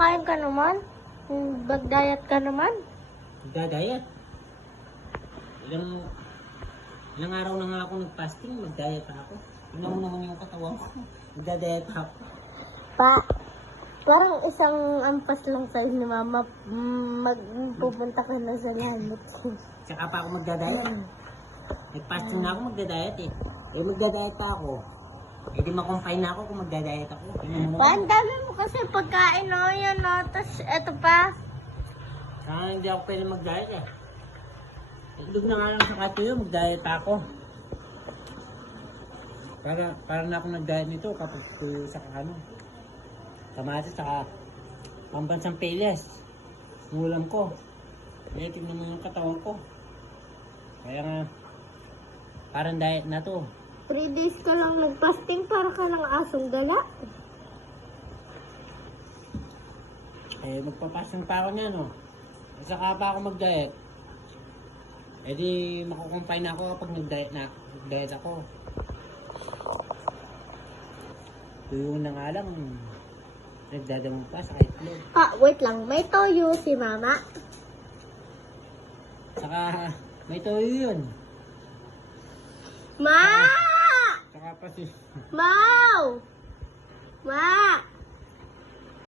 Kain ka naman? Mag-diet ka naman? Magda-diet. Ilang araw na nga ako nag-fasting, mag-diet ako. Tingnan mo naman yung katawan ko. Magda-diet ako. Parang isang ampas lang sa'yo ni Mama. Magpupunta ka na sa langit. Saka pa ako magda-diet. Nag-fasting na ako, magda-diet eh. Eh magda-diet pa ako. Eh di makumpay na ako kung magda-diet ako. Tingnan mo naman. Ang dami mo kasi pagkain o yan o. Tapos eto pa. Saka hindi ako pwede mag-diet eh. Tulog na nga lang sa katuyo, mag-diet pa ako. Para na ako nag-diet nito kapag tuyo sa ano. Kamatis saka pambansang peles. Ngulam ko. Eh, tignan mo yung katawan ko. Kaya nga, parang diet na to. 3 days ka lang nag-fasting para ka ng asong gala. Eh, magpapasang pa ako niya, no? At saka pa ako mag-diet. Eh di, makukumpay na ako kapag nag-diet ako. Tuyo na nga lang, nagdadamog pa sa itlog. Wait lang. May toyo si Mama. Saka, may toyo yun. Ma! Saka pa si... Mau! Ma!